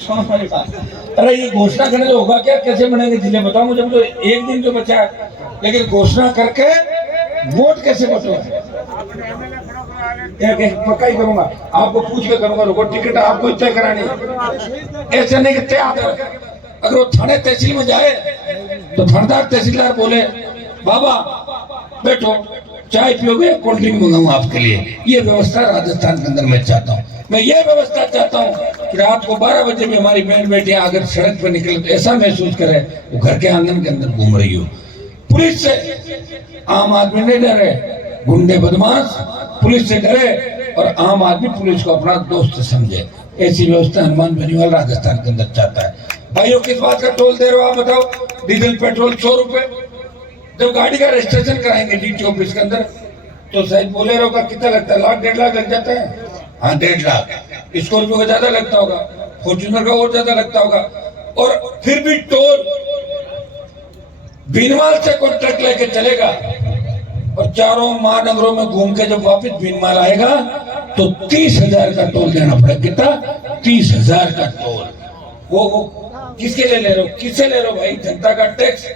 अरे ये घोषणा करने तो होगा क्या, कैसे बनेंगे जिले बताओ मुझे, तो एक दिन जो बचा है, लेकिन घोषणा करके वोट कैसे बटोगे? पक्का ही करूंगा, आपको पूछ के करूंगा, रुको टिकट आपको तय करानी, ऐसे नहीं कि तय अगर वो थाने तहसील में जाए तो थानेदार तहसीलदार बोले बाबा बैठो चाय पियोगे, कोल्ड ड्रिंक मंगाऊंगा आपके लिए, ये व्यवस्था राजस्थान के अंदर मैं चाहता हूँ। मैं ये व्यवस्था चाहता हूँ कि रात को 12 बजे में हमारी बहन बेटियां अगर सड़क पर निकले तो ऐसा महसूस करे वो घर के आंगन के अंदर घूम रही हो। पुलिस से आम आदमी नहीं डरे, गुंडे बदमाश पुलिस से डरे और आम आदमी पुलिस को अपना दोस्त समझे, ऐसी व्यवस्था हनुमान बेनीवाल राजस्थान के अंदर चाहता है। भाइयों किस बात का टोल दे रहे हो आप बताओ? डीजल पेट्रोल 100 रुपए। जब गाड़ी का रजिस्ट्रेशन कराएंगे डीटी ऑफिस के अंदर तो शायद बोलेरो का कितना लगता है, 1,00,000 1,50,000 लग जाता है। हाँ 1.5 लाख, स्कॉर्पियो का ज्यादा लगता होगा, फॉर्च्यूनर का और ज्यादा लगता होगा। और फिर भी टोल बीनवाल से कोई ट्रक लेके चलेगा और चारों महानगरों में घूम के जब वापस बीनवाल आएगा तो 30,000 का टोल देना पड़ेगा। कितना? 30,000 का टोल। वो किसके लिए ले रहे हो, किससे ले रहे हो भाई? जनता का टैक्स।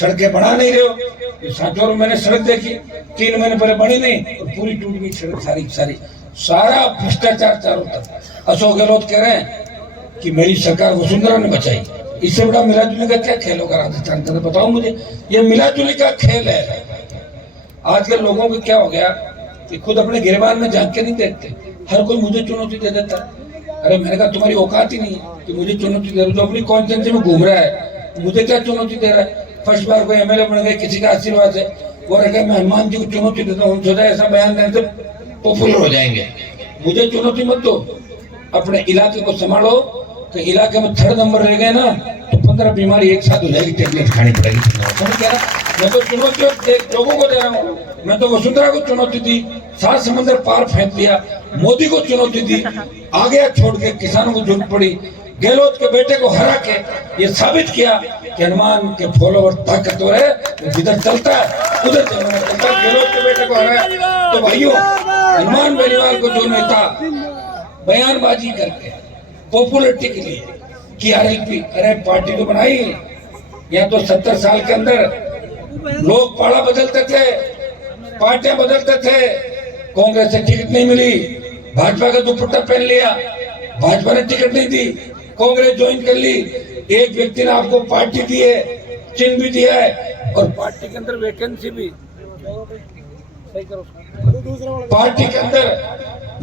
सड़कें बना नहीं रहे हो। सातों में मैंने सड़क देखी, 3 महीने पहले बनी नहीं और पूरी टूट गई सड़क सारी सारी। सारा भ्रष्टाचार चारों तरफ। अशोक गहलोत कह रहे हैं कि मेरी सरकार वसुंधरा ने बचाई। इससे बड़ा मिला जुली का क्या खेल होगा राजस्थान का? बताओ मुझे, ये मिला जुली का खेल है। आजकल लोगों को क्या हो गया कि खुद अपने गिरबान में झांक के नहीं देखते, हर कोई मुझे चुनौती दे देता है। अरे मैंने कहा तुम्हारी औकात ही नहीं है कि मुझे चुनौती दे रहे हो। जो अपनी कॉन्स्टिट्यूएंसी में घूम रहा है मुझे क्या चुनौती दे रहा है? फर्स्ट बार कोई एमएलए बन गए किसी का आशीर्वाद से, वो रखे मैं हनुमान जी को चुनौती देता हूँ, सोचा ऐसा बयान देने से पॉपुलर हो जाएंगे। मुझे चुनौती मत दो, अपने इलाके को संभालो। तो इलाके में 3rd नंबर रह गए ना तो 15 बीमारी एक साथ हो जाएगी, टेबलेट खानी पड़ेगी। समझ क्या? मैं तो चुनौती लोगों को दे रहा हूँ। मैं तो वसुंधरा को चुनौती दी, 7 समंदर पार फेंक दिया। मोदी को चुनौती दी, आ गया छोड़ के, किसानों को जरूरत पड़ी। गहलोत के बेटे को हरा के ये साबित किया कि हनुमान के फॉलोवर ताकतवर है, जिधर चलता है उधर चलता है। गहलोत के बेटे को हराया तो भाइयों हनुमान बेनीवाल को जो नेता बयानबाजी करके पॉपुलरिटी के लिए कि आरएलपी, अरे पार्टी तो बनाई, यहाँ तो 70 साल के अंदर लोग पाड़ा बदलते थे, पार्टियां बदलते थे। कांग्रेस से टिकट नहीं मिली, भाजपा का दुपट्टा पहन लिया, भाजपा ने टिकट नहीं दी, कांग्रेस ज्वाइन कर ली। एक व्यक्ति ने आपको पार्टी दी है, चिन्ह भी दिया है और पार्टी के अंदर वैकेंसी भी, पार्टी के अंदर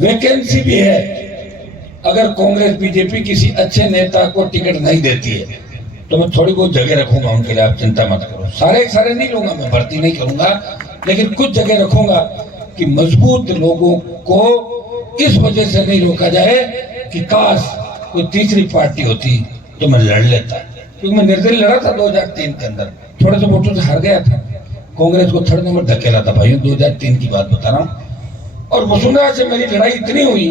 वैकेंसी भी है। अगर कांग्रेस बीजेपी किसी अच्छे नेता को टिकट नहीं देती है तो मैं थोड़ी बहुत जगह रखूंगा उनके लिए, आप चिंता मत करो। सारे नहीं लूंगा, मैं भर्ती नहीं करूंगा, लेकिन कुछ जगह रखूंगा कि मजबूत लोगों को इस वजह से नहीं रोका जाए कि काश कोई तीसरी पार्टी होती तो मैं लड़ लेता। क्योंकि मैं निर्दलीय लड़ा था 2003 के अंदर, थोड़े से वोटों से हार गया था, कांग्रेस को 3rd नंबर धकेला था भाइयों, 2003 की बात बता रहा हूँ। और वसुंधरा से मेरी लड़ाई इतनी हुई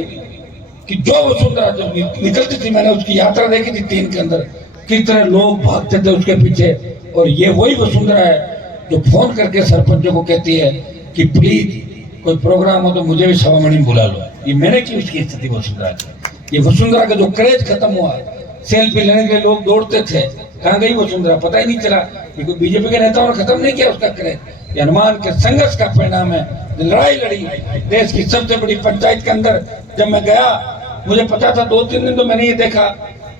कि जो वसुंधरा जब निकलती थी, मैंने उसकी यात्रा देखी थी 3 के अंदर, किस तरह लोग भागते थे उसके पीछे। और ये वही वसुंधरा है जो फोन करके सरपंचों को कहती है कि प्लीज कोई प्रोग्राम हो तो मुझे भी सवा मणि बुला लो। ये मैंने की उसकी स्थिति वसुंधरा की। ये वसुंधरा का जो क्रेज खत्म हुआ, सेल्फी लेने के लिए लोग दौड़ते थे, कहाँ गई वसुंधरा पता ही नहीं चला। ये कोई बीजेपी के नेताओं ने खत्म नहीं किया उसका क्रेज। हनुमान के संघर्ष का परिणाम है। लड़ाई लड़ी देश की सबसे बड़ी पंचायत के अंदर। जब मैं गया मुझे पता था 2-3 दिन तो मैंने ये देखा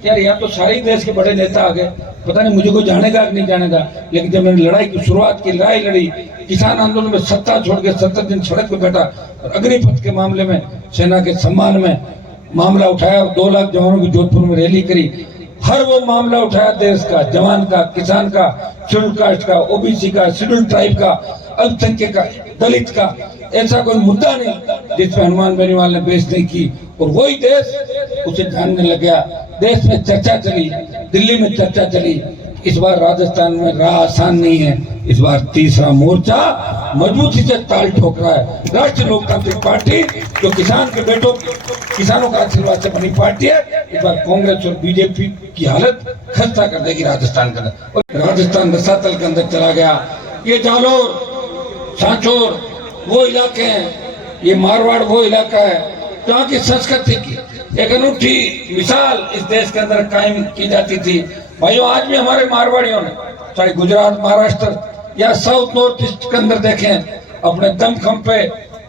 यार यहाँ तो सारे ही देश के बड़े नेता आ गए, पता नहीं मुझे कोई जानेगा कि नहीं जानेगा। लेकिन जब मैंने लड़ाई की शुरुआत की, लड़ाई लड़ी, किसान आंदोलन में सत्ता छोड़ के 70 दिन सड़क पे बैठा और अग्निपथ के मामले में सेना के सम्मान में मामला उठाया, 2 लाख जवानों की जोधपुर में रैली करी। हर वो मामला उठाया देश का, जवान का, किसान का, शेड्यूल कास्ट का, ओबीसी का, शेड्यूल ट्राइब का, अल्पसंख्यक का, दलित का। ऐसा कोई मुद्दा नहीं जिसमें हनुमान बेनीवाल ने बहस नहीं की। और वही देश उसे जानने लग गया। देश में चर्चा चली, दिल्ली में चर्चा चली। इस बार राजस्थान में राह आसान नहीं है। इस बार तीसरा मोर्चा मजबूती से ताल ठोक रहा है। राष्ट्रीय लोकतांत्रिक पार्टी जो किसान के बेटों, किसानों का आशीर्वाद से बनी पार्टी है, इस बार कांग्रेस और बीजेपी की हालत खस्ता कर देगी राजस्थान के अंदर। राजस्थान रसातल के अंदर चला गया। ये जालोर, सांचौर वो इलाके हैं, ये मारवाड़ वो इलाका है जहाँ की संस्कृति की एक अनूठी मिसाल इस देश के अंदर कायम की जाती थी। भाइयों, आज भी हमारे मारवाड़ियों ने चाहे गुजरात, महाराष्ट्र या साउथ नॉर्थ ईस्ट के अंदर देखें, अपने दमखम पे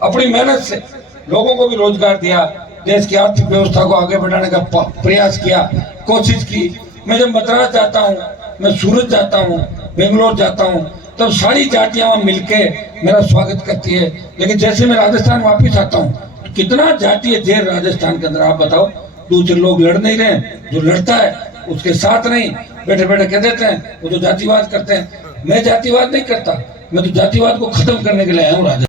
अपनी मेहनत से लोगों को भी रोजगार दिया, देश की आर्थिक व्यवस्था को आगे बढ़ाने का प्रयास किया, कोशिश की। मैं जब मद्रास जाता हूँ, मैं सूरत जाता हूँ, बेंगलोर जाता हूँ, तब सारी जातियां वहां मिलके मेरा स्वागत करती है। लेकिन जैसे मैं राजस्थान वापिस आता हूँ, कितना जातीय जेर राजस्थान के अंदर, आप बताओ। दूसरे लोग लड़ नहीं रहे, जो लड़ता है उसके साथ नहीं, बैठे बैठे कह देते हैं वो तो जातिवाद करते हैं। मैं जातिवाद नहीं करता, मैं तो जातिवाद को खत्म करने के लिए आया हूँ राजस्थान।